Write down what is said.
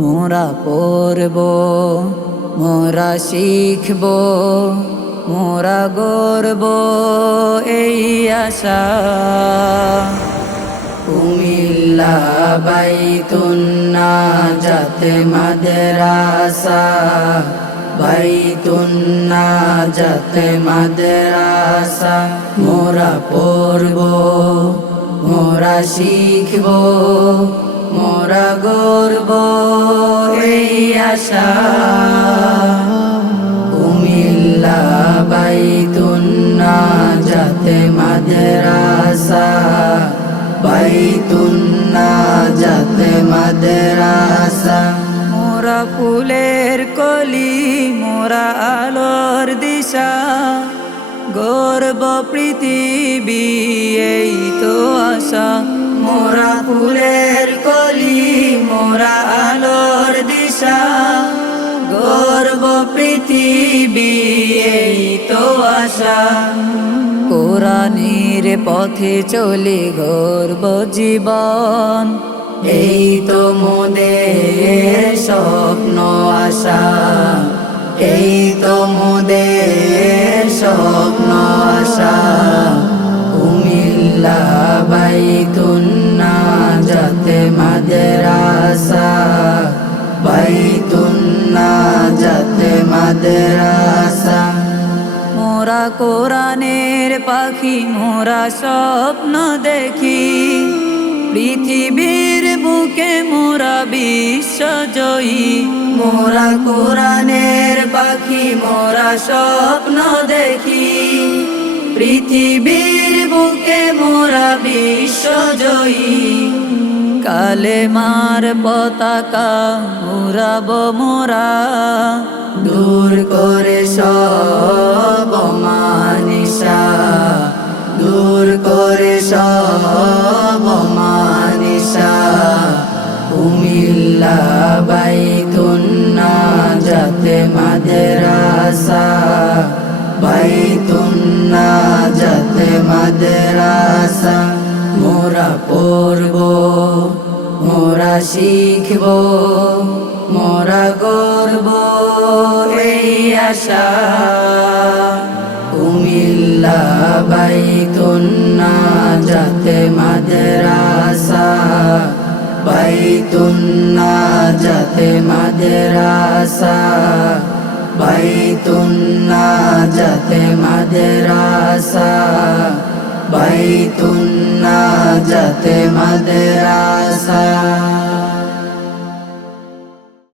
মোরা পড়ব, মোরা শিখব, মোরা গর্ব এই আশা। কুমিল্লা বাইতুন্না যাতে মাদ্রাসা, বাইতুন্না যাতে মাদ্রাসা। মোরা পড়ব মোরা শিখব মোরা গর্ব, এই আশা। কুমিল্লা বাইতুন্না যাতে মাদেরাসা, বাইতুন্না যাতে মাদেরাসা। মোরা ফুলের কলি, মোরা আলোর দিশা, গর্ব পৃথিবী, এই তো মোরা ফুলের কলি, মোরা আলোর দিশা। গর্ব পৃথিবী, এই তো আশা। কোরআনের পথে চলে গর্ব জীবন, এই তো মোদের স্বপ্ন আশা। এই তো মোদের স্বপ্ন আশা। কুমিল্লা বাইতুন্না যাতে মাদেরাসা। মোরা কোরআনের পাখি মোরা স্বপ্ন দেখি। পৃথিবীর বুকে মোরা বিশ্বজয়ী মোরা কোরআনের পাখি মোরা স্বপ্ন দেখি। পৃথিবীর বুকে মোরা বিশ্বজয়ী কালে মার পতাকা উড়াব মোরা। দূর করে সব মানিসা দূর করে সব মানিসা কুমিল্লা বাইতুন্না যাতে মাদেরাসা। বাইতুন্না যাতে মাদেরাসা। মোরা পড়ব মোরা শিখব, মোরা গর্ব, এই আশা। কুমিল্লা বাইতুন্না যাতে মাদেরাসা, বাইতুন্না যাতে মাদেরাসা, বাইতুন্না যাতে মাদেরাসা, বাইতুন্না te madrasa